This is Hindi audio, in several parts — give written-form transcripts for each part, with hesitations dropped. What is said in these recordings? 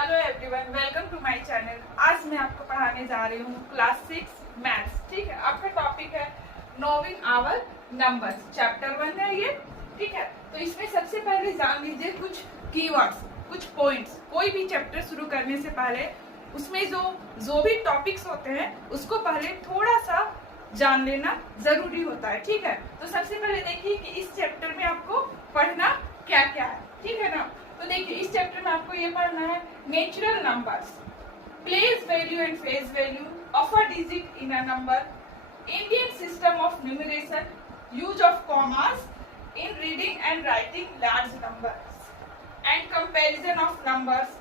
Hello everyone, welcome to my channel. आज मैं आपको पढ़ाने जा रही हूँ क्लास 6 मैथ्स। ठीक है, आपका टॉपिक है नोविंग आवर नंबर्स, चैप्टर 1 है ये। ठीक है, तो इसमें सबसे पहले जान लीजिए कुछ कीवर्ड्स, कुछ पॉइंट्स। कोई भी चैप्टर शुरू करने से पहले उसमें जो भी टॉपिक्स होते हैं उसको पहले थोड़ा सा जान लेना जरूरी होता है। ठीक है, तो सबसे पहले देखिए कि इस चैप्टर में आपको पढ़ना क्या क्या है। ठीक है ना, तो देखिए इस चैप्टर में आपको ये पढ़ना है natural numbers, place value and face value of a digit in a number, Indian system of numeration, use of commas in reading and writing large numbers, and comparison of numbers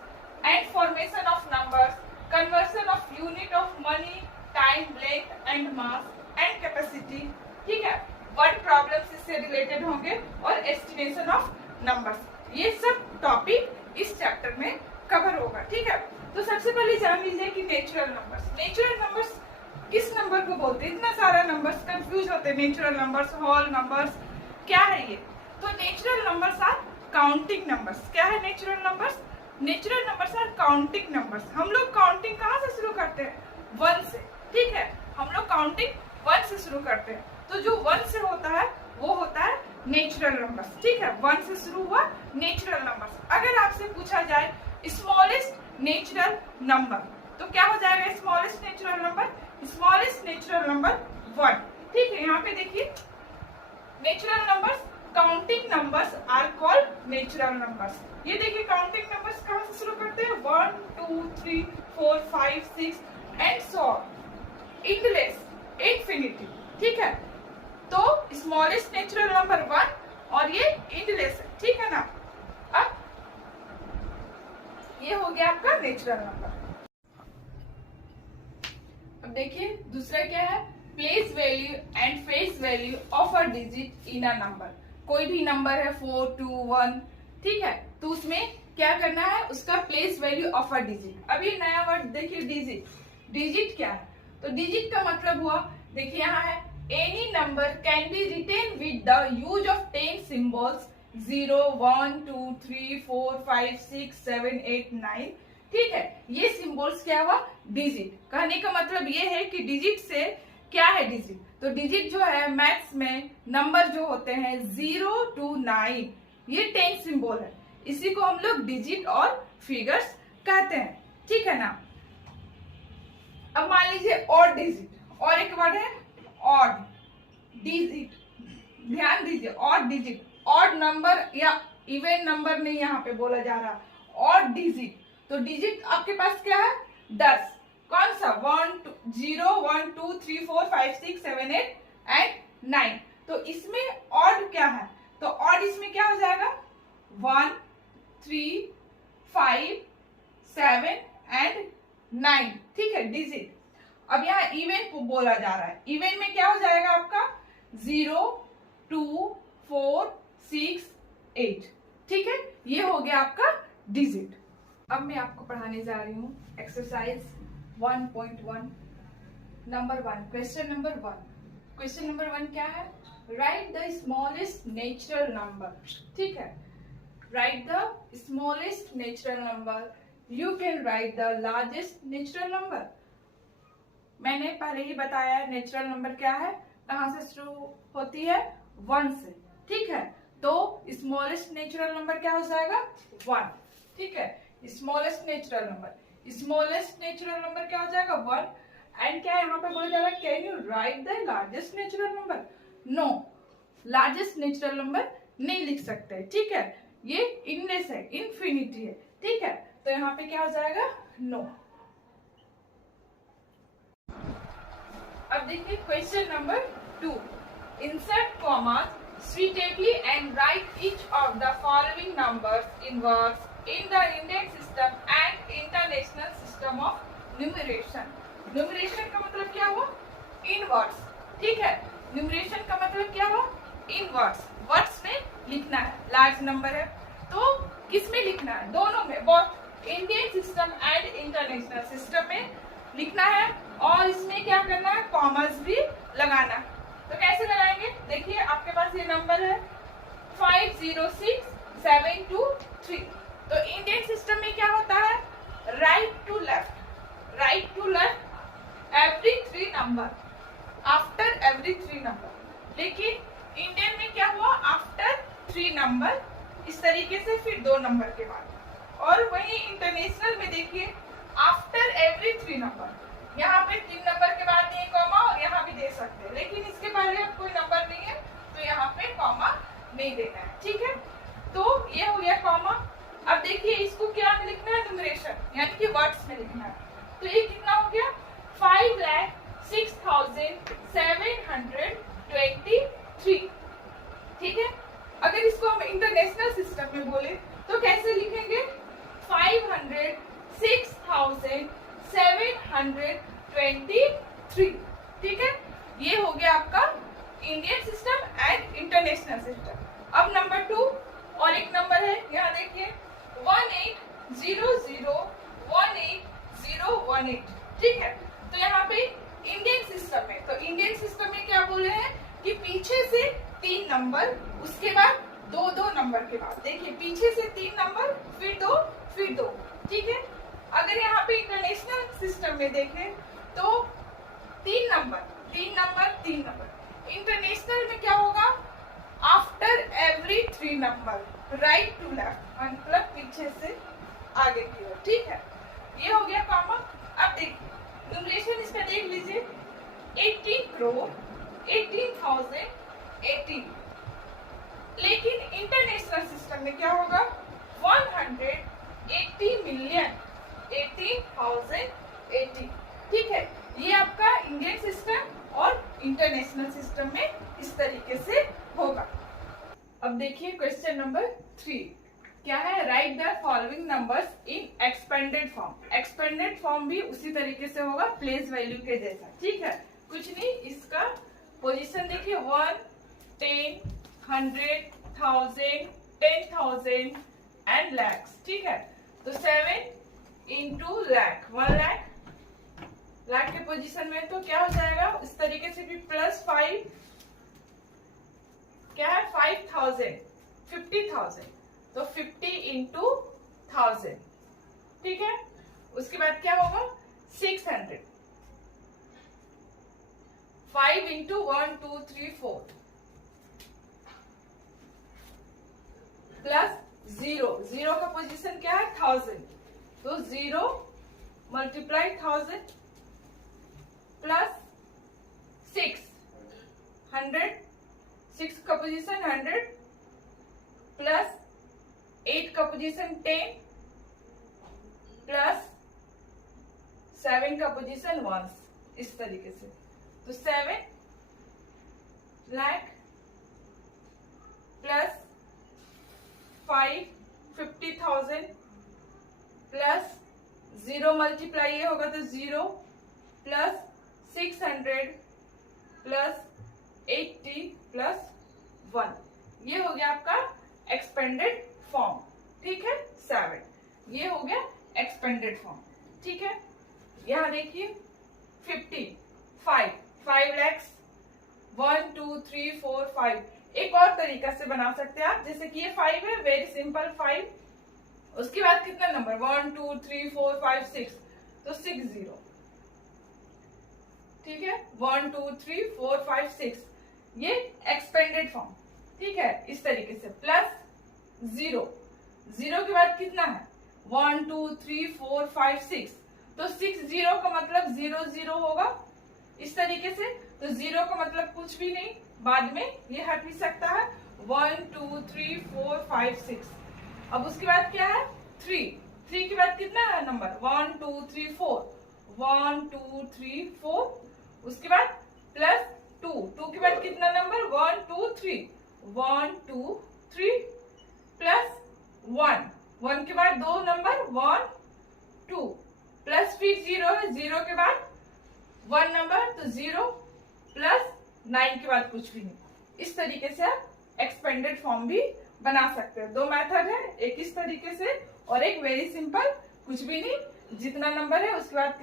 and formation of numbers, conversion of unit of money, time, length and mass and capacity. ठीक है, वर्ड प्रॉब्लम्स इससे रिलेटेड होंगे और एस्टिमेशन ऑफ नंबर्स। ये सब टॉपिक इस चैप्टर में कवर होगा। ठीक है, तो सबसे पहले जान लीजिए कि नेचुरल नंबर्स किस नंबर को बोलते हैं। इतना सारा नंबर्स कंफ्यूज होते हैं, नेचुरल नंबर्स, होल नंबर्स, क्या है ये। तो natural numbers are counting numbers. क्या है natural numbers? Natural numbers are counting numbers. हम लोग काउंटिंग कहाँ से शुरू करते हैं? 1 से। ठीक है, हम लोग काउंटिंग 1 से शुरू करते हैं। तो जो 1 से होता है वो होता है नेचुरल नंबर्स। ठीक है, 1 से शुरू हुआ नेचुरल नंबर्स। अगर आपसे पूछा जाए स्मॉलेस्ट नेचुरल नंबर, तो क्या हो जाएगा smallest natural number? Smallest natural number 1। ठीक है, यहाँ पे देखिए natural numbers, counting numbers are called natural numbers. ये देखिए काउंटिंग नंबर्स कहाँ से शुरू करते हैं? 1 2 3 4 5 6 and so on, endless, infinity. ठीक है, तो स्मॉलेस्ट नेचुरल नंबर 1 और ये इंडलेस है। ठीक है ना, अब ये हो गया आपका नेचुरल नंबर। अब देखिए दूसरा क्या है? Place value and face value of a digit in a number. कोई भी नंबर है 4 2 1, ठीक है, तो उसमें क्या करना है? उसका place value of a digit. अब ये नया वर्ड देखिए डिजिट। डिजिट क्या है? तो डिजिट का मतलब हुआ, देखिए यहाँ है any number can be written with the use of 10 symbols 0 1 2 3 4 5 6 7 8 9। ठीक है, ये सिंबल्स क्या हुआ? डिजिट। कहने का मतलब ये है कि डिजिट से क्या है डिजिट? तो डिजिट जो है मैथ्स में नंबर जो होते हैं 0 to 9, ये 10 सिंबल है, इसी को हम लोग डिजिट और फिगर्स कहते हैं। ठीक है ना, अब मान लीजिए ऑड डिजिट, और एक वर्ड है ऑड डिजिट। ध्यान दीजिए, ऑड डिजिट, ऑड नंबर या इवन नंबर नहीं यहाँ पे बोला जा रहा, ऑड डिजिट। तो डिजिट आपके पास क्या है? 10। कौन सा? 1 0 1 2 3 4 5 6 7 8 एंड 9। तो इसमें ऑड क्या है? तो ऑड इसमें क्या हो जाएगा? 1 3 5 7 एंड 9। ठीक है, डिजिट। अब यहाँ इवन को बोला जा रहा है, इवन में क्या हो जाएगा आपका? 0 2 4 6 8। ठीक है, ये हो गया आपका डिजिट। अब मैं आपको पढ़ाने जा रही हूँ exercise 1.1 number 1, question number 1। Question number 1 क्या है? Right the smallest natural number. ठीक है, right the smallest natural number, you can write the largest natural number. मैंने पहले ही बताया है नेचुरल नंबर क्या है, कहां से शुरू होती है? 1 से। ठीक है, तो स्मॉलेस्ट नेचुरल नंबर क्या हो जाएगा? 1। ठीक है, smallest natural number, smallest natural number क्या हो जाएगा? 1। एंड क्या यहाँ पे बोला जा रहा है? Can you write the largest natural number? No, largest natural number नहीं लिख सकते। ठीक है, ये इनलेस है, इनफिनिटी है। ठीक है, तो यहाँ पे क्या हो जाएगा? नो। अब देखिए question number 2, insert commas suitably and write each of the following numbers in words in the Indian system and international system of numeration। Numeration का मतलब क्या हुआ? इन वर्ड्स। ठीक है, न्यूमरेशन का मतलब क्या हुआ? इन वर्ड्स। वर्ड्स में लिखना है, लार्ज नंबर है तो किस में लिखना है? दोनों में, both Indian system and international system में लिखना है, और इसमें क्या करना है? कॉमर्स भी लगाना। तो कैसे लगाएंगे? देखिए आपके पास ये नंबर है 506 723। तो इंडियन सिस्टम में क्या होता है? Right to left every 3 number, after every 3 number. लेकिन इंडियन में क्या हुआ, आफ्टर 3 नंबर, इस तरीके से, फिर 2 नंबर के बाद। और वहीं इंटरनेशनल में देखिए आफ्टर एवरी 3 नंबर, यहाँ पे 3 नंबर के बाद ये कॉमा, और यहाँ भी दे सकते हैं, लेकिन इसके पहले अब कोई नंबर नहीं है तो यहाँ पे कॉमा नहीं देना है, ठीक है। तो ये हो गया कॉमा। अब देखिए इसको क्या में लिखना है, न्यूमरेशन यानी कि वर्ड्स में लिखना है। तो ये कितना हो गया, 5,06,723, ठीक है। अगर इसको हम इंटरनेशनल सिस्टम में बोले तो कैसे लिखेंगे, 506,723, ठीक है। ये हो गया आपका Indian system and international system. अब नंबर 2 और एक नंबर है, यहाँ देखिए 180018,018, ठीक है। तो यहाँ पे इंडियन सिस्टम में, तो इंडियन सिस्टम में क्या बोल रहे हैं कि पीछे से 3 नंबर, उसके बाद 2 नंबर के बाद, देखिए पीछे से 3 नंबर, फिर 2, ठीक है। अगर यहाँ पे इंटरनेशनल सिस्टम में देखें तो 3 नंबर। इंटरनेशनल में क्या होगा, after every 3 number, right to left, मतलब पीछे से आगे की ओर, ठीक है। ये हो गया कॉमा। अब देखिए न्यूमरेशन इसका देख लीजिए, 18,18,018। लेकिन इंटरनेशनल सिस्टम में क्या होगा, 180,018,080, ठीक है। ये आपका इंडियन सिस्टम और इंटरनेशनल सिस्टम में इस तरीके से होगा। अब देखिए क्वेश्चन नंबर 3 क्या है, right the following numbers in expanded form. Expanded form भी उसी तरीके से होगा, प्लेस वैल्यू के जैसा, ठीक है। कुछ नहीं, इसका पोजीशन देखिए 1, 10, 100, 1000, 10,000 एंड लैक्स, ठीक है। तो 7 इंटू लैख, 1 लाख, लाख के पोजीशन में तो क्या हो जाएगा, इस तरीके से भी प्लस 5, क्या है 5,000, 50,000, तो 50 इंटू 1000, ठीक है। उसके बाद क्या होगा 600, 5 इंटू 1 2 3 4, प्लस 0 का पोजीशन क्या है 1000, तो 0 मल्टीप्लाई 1000 प्लस 100, 6 का पोजीशन 100 प्लस 8 का पोजीशन 10 प्लस 7 का पोजीशन 1, इस तरीके से। तो 7 लाख प्लस 5 50,000 प्लस 0 मल्टीप्लाई ये होगा तो 0 प्लस 600 प्लस 80 प्लस 1, ये हो गया आपका एक्सपेंडेड फॉर्म, ठीक है। 7 ये हो गया एक्सपेंडेड फॉर्म, ठीक है। यहाँ देखिए 50, 5 lakhs, 1 2 3 4 5। एक और तरीका से बना सकते हैं आप, जैसे कि ये 5 है, वेरी सिंपल 5, उसके बाद कितना नंबर 1 2 3 4 5 6, तो 60, ठीक है। 1 2 3 4 5 6, ये एक्सपेंडेड फॉर्म, ठीक है। इस तरीके से प्लस 0 के बाद कितना है 1 2 3 4 5 6, तो 60 का मतलब 0 0 होगा, इस तरीके से। तो 0 का मतलब कुछ भी नहीं, बाद में ये हट भी सकता है, 1 2 3 4 5 6। अब उसके बाद क्या है 3 के बाद कितना है नंबर 1 2 3 4, 1 2 3 4, उसके बाद प्लस 2 के बाद कितना नंबर 1 2 3, 1 2 3 प्लस 1 के बाद 2 नंबर 1 2 प्लस फिर 0 है, 0 के बाद 1 नंबर, तो 0 प्लस 9 के बाद कुछ भी नहीं। इस तरीके से आप एक्सपेंडेड फॉर्म भी बना सकते हैं। 2 मेथड है, एक इस तरीके से और एक वेरी सिंपल, कुछ भी नहीं, जितना नंबर है उसके बाद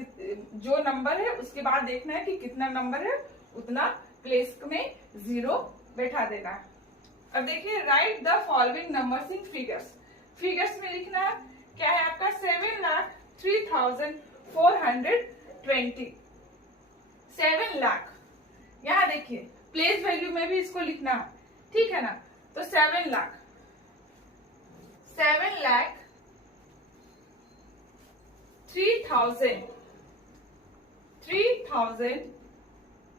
जो नंबर है उसके बाद देखना है कि कितना नंबर है, उतना प्लेस में 0 बैठा देना है। अब देखिए right the following numbers in figures. Figures में लिखना है क्या है आपका 7,03,000 23,420। 7 लाख, यहाँ देखिए प्लेस वैल्यू में भी इसको लिखना है, ठीक है ना। तो 7 लाख, 7 लाख 3,000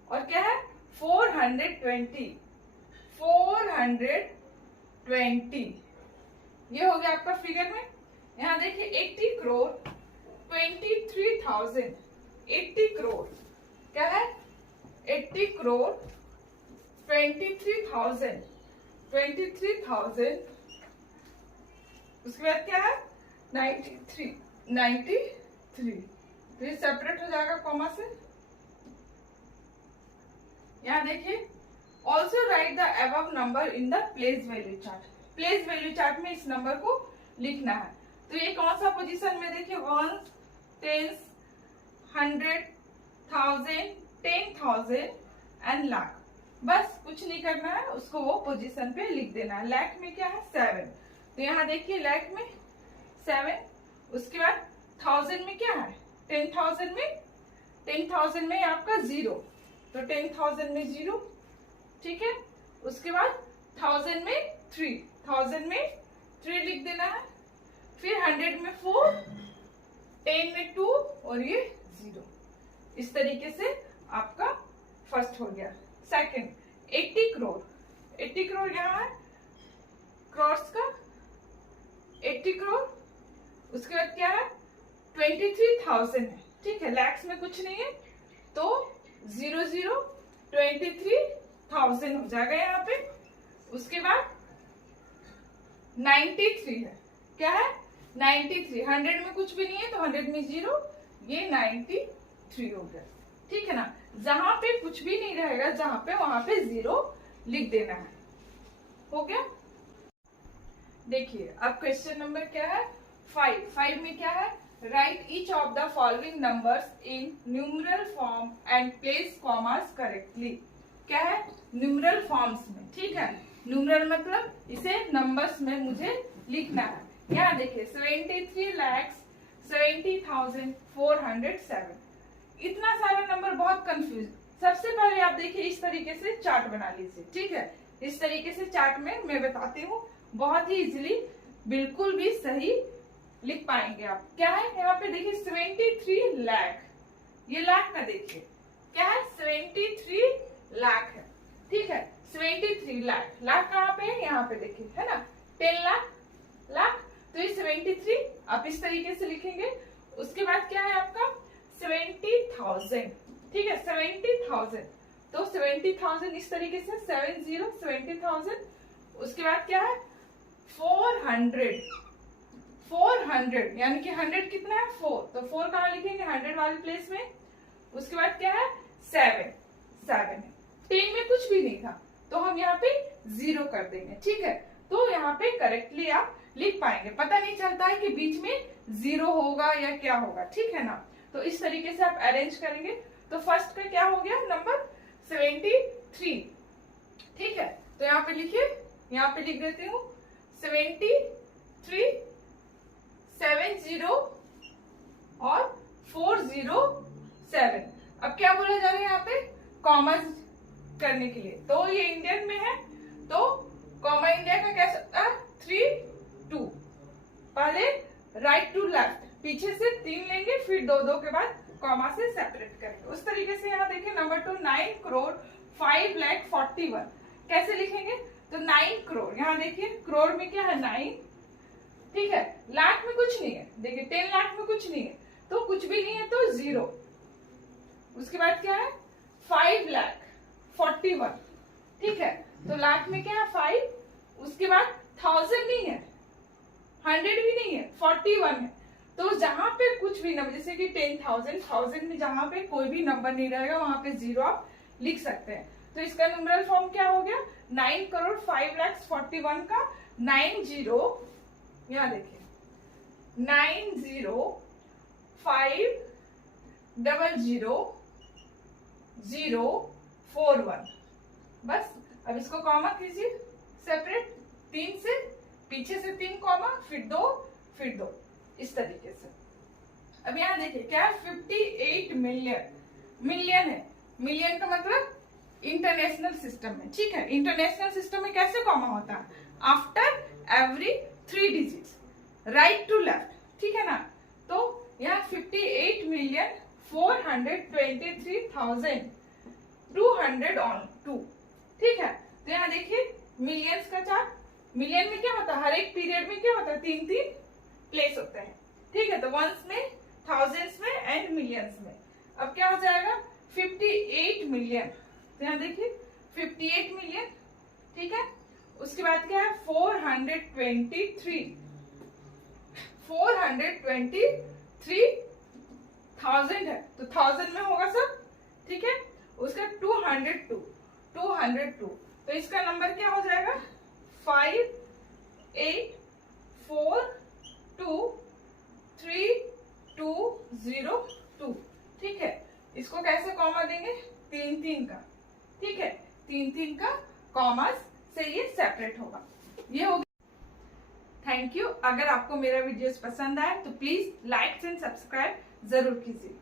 और क्या है 420, 420। ये हो गया आपका फिगर में। यहाँ देखिए 80 करोड़ 23,000, 80 करोड़ क्या है 80 करोड़ 23,000, 23,000। उसके बाद क्या है 93, 93। तो ये सेपरेट हो जाएगा कॉमा से। यहाँ देखिए also right the above number in the place value chart. Place value chart में इस नंबर को लिखना है। तो ये कौन सा पोजीशन में देखिए 1, 10, 100, 1000, 10,000 एंड लाख। बस कुछ नहीं करना है, उसको वो पोजीशन पे लिख देना है। लाख में क्या है 7, तो यहाँ देखिए लाख में 7। उसके बाद 1000 में क्या है 10,000 में, 10,000 में आपका 0, तो 10,000 में 0, ठीक है। उसके बाद 1000 में 3, 1000 में 3 लिख देना है। फिर 100 में 4, 10 में 2 और ये 0। इस तरीके से आपका फर्स्ट हो गया। सेकंड 80 करोड़, 80 करोड़ यहाँ है क्रॉस का 80 करोड़। उसके बाद क्या है 23,000 है, ठीक है। लैक्स में कुछ नहीं है, तो 23,000 हो जाएगा यहाँ पे। उसके बाद 93 है, क्या है 93। 100 में कुछ भी नहीं है, तो 100 में 0, ये 93 हो गया, ठीक है ना। जहां पे कुछ भी नहीं रहेगा, जहां पे वहां पे 0 लिख देना है। हो गया। देखिए अब क्वेश्चन नंबर क्या है 5 में क्या है right each of the following numbers in numeral form and place commas correctly. क्या है न्यूमरल फॉर्म्स में, ठीक है। न्यूमरल मतलब इसे नंबर्स में मुझे लिखना है। यहाँ देखिए 73,70,407। इतना सारा नंबर बहुत कंफ्यूज। सबसे पहले आप देखिए इस तरीके से चार्ट बना लीजिए, ठीक है। इस तरीके से चार्ट में मैं बताती हूँ, बहुत ही इजीली बिल्कुल भी सही लिख पाएंगे आप। क्या है यहाँ पे देखिए 73 लाख, ये लाख का देखिए क्या है 73 लाख है, ठीक है। 73 लाख, लाख कहाँ पे है यहाँ पे देखिए, है ना। 10 लाख, लाख, तो ये 73 आप इस तरीके से लिखेंगे। उसके बाद क्या है आपका 70,000, ठीक है 70,000, तो 70,000 इस तरीके से 70, 70,000। उसके बाद क्या है 400, 400 यानी कि 100 कितना है 4, तो 4 कहाँ लिखेंगे 100 वाले प्लेस में। उसके बाद क्या है 7, 7 है। 10 में कुछ भी नहीं था, तो हम यहाँ पे 0 कर देंगे, ठीक है। तो यहाँ पे करेक्टली आप लिख पाएंगे, पता नहीं चलता है कि बीच में 0 होगा या क्या होगा, ठीक है ना। तो इस तरीके से आप अरेंज करेंगे। तो फर्स्ट का क्या हो गया नंबर 73, ठीक है। तो यहाँ पे लिखिए, यहाँ पे लिख देती हूँ 73, 70 और 407। अब क्या बोला जा रहा है यहाँ पे कॉमर्स करने के लिए, तो ये इंडियन में है, तो कॉमा इंडिया का क्या सकता है 3, 2। पहले राइट टू लेफ्ट, पीछे से 3 लेंगे, फिर 2 2 के बाद कॉमा से सेपरेट करेंगे। उस तरीके से यहाँ देखिए नंबर 2 9 करोड़ 5,41,000 कैसे लिखेंगे, तो 9 करोड़, यहाँ देखिए करोड़ में क्या है 9, ठीक है। लाख में कुछ नहीं है, देखिए 10 लाख में कुछ नहीं है, तो कुछ भी नहीं है तो 0। उसके बाद क्या है 5,41,000, ठीक है। तो लाख में क्या है 5, उसके बाद 1000 नहीं है, 100 भी नहीं है, 41 है। तो जहां पे कुछ भी नंबर, जैसे कि 10,000, 1000 में जहां पे कोई भी नंबर नहीं रहेगा वहां पे 0 आप लिख सकते हैं। तो इसका न्यूमरल फॉर्म क्या हो गया 9 करोड़ 5,41,000 का 90, यहाँ देखिए 90,500,041। बस अब इसको कॉमा कीजिए सेपरेट, 3 से, पीछे से 3 कॉमा, फिर 2, फिर 2, इस तरीके से। अब यहाँ देखिए क्या है, 58 मिलियन, मिलियन है, मिलियन का मतलब इंटरनेशनल सिस्टम में, ठीक है। इंटरनेशनल सिस्टम में कैसे कॉमा होता है, after every 3 digits, right to left, ठीक है ना। तो यहाँ 58,423,202, ठीक है। तो यहाँ देखिए मिलियंस का चार्ट, मिलियन में क्या होता है, हर एक पीरियड में क्या होता है, 3-3 प्लेस होते हैं, ठीक है। तो वंस में, थाउजेंड्स में एंड मिलियंस में। अब क्या हो जाएगा, 58 मिलियन, तो यहाँ देखिए 58 मिलियन, ठीक है। उसके बाद क्या है, 423,000 है, तो 1000 में होगा सब, ठीक है। उसका 202, तो इसका नंबर क्या हो जाएगा, 58423202, ठीक है। इसको कैसे कॉमा देंगे, 3-3 का, ठीक है, 3-3 का कॉमर्स से ये सेपरेट होगा। ये हो गया। Thank you. अगर आपको मेरा वीडियोस पसंद आए तो प्लीज लाइक एंड सब्सक्राइब जरूर कीजिए।